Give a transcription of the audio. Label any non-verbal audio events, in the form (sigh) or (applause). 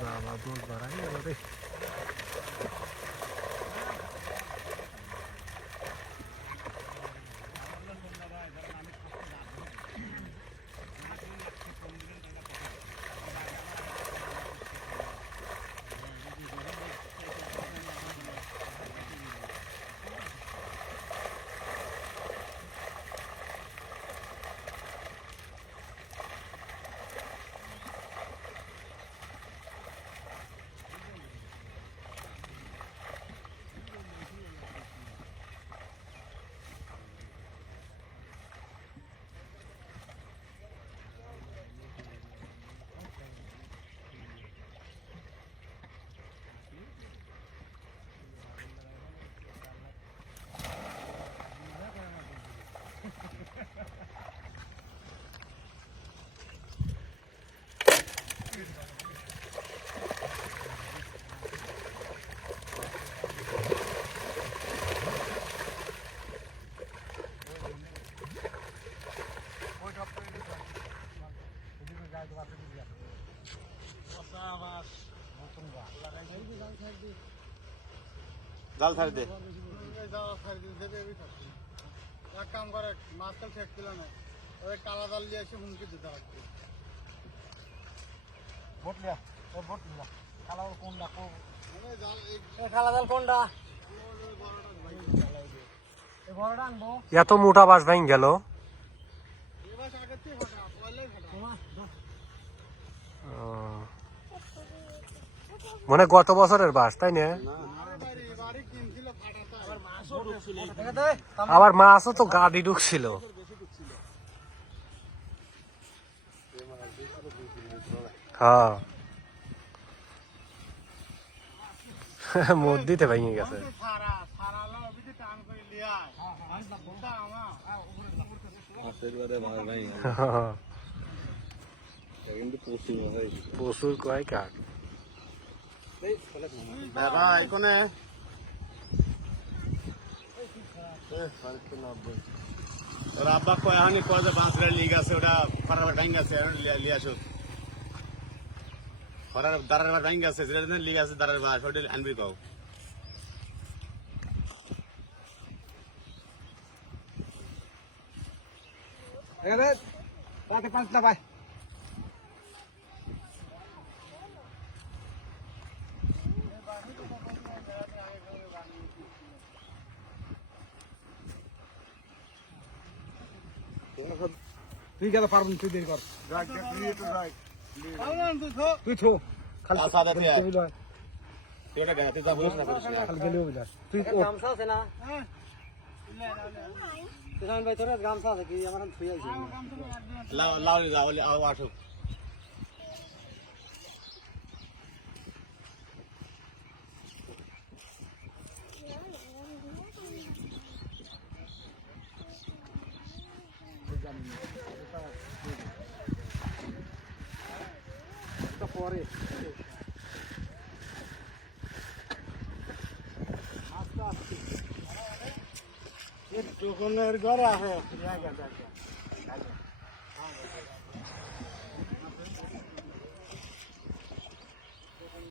बाबा दूध भरा नहीं জাল ছাড়ি দে। এক কাম করে মাছটা ঠেক ছিল না ওই কালা জাল দিয়ে এসে হুমকি দিতে লাগবে ও বটলিয়া কালা কোনটা? কো জাল এই কালা জাল কোনটা? এই বড়টা আনব। এত মোটা বাস ভাঙ গেল। মানে গত বছরের বাস তাই না? আবার মাছও তো গাদি ঢুকছিল। হ্যাঁ। (laughs) মধ্যিতে ভেঙে গেছে। (laughs) (laughs) প্রচুর কয় কাক? দাদা এখানে ওরা আব্বা কয় হানি কয় যে বাঁশ লিগ আছে ওটা ফারার ডাইং আছে লিয়ে আসো ফারার দাঁড়ার বা ডাইং আছে যেটা লিগ আছে দাঁড়ার বাস ওটা আনবি কও এখানে রাতে পাঁচটা পাই তুই গেলে পারবি তুই দেরি কর। তুই থো। খালি সাদা তুই লয় তুই ওটা গাতে যা না খালি গেলেও বুঝাস তুই গামছা আছে না? কিষান ভাই তোর গামছা আছে কি? আমার থুই আছে লাও লাও যাও আও আসো Ito forest. দোকানের ঘর আছে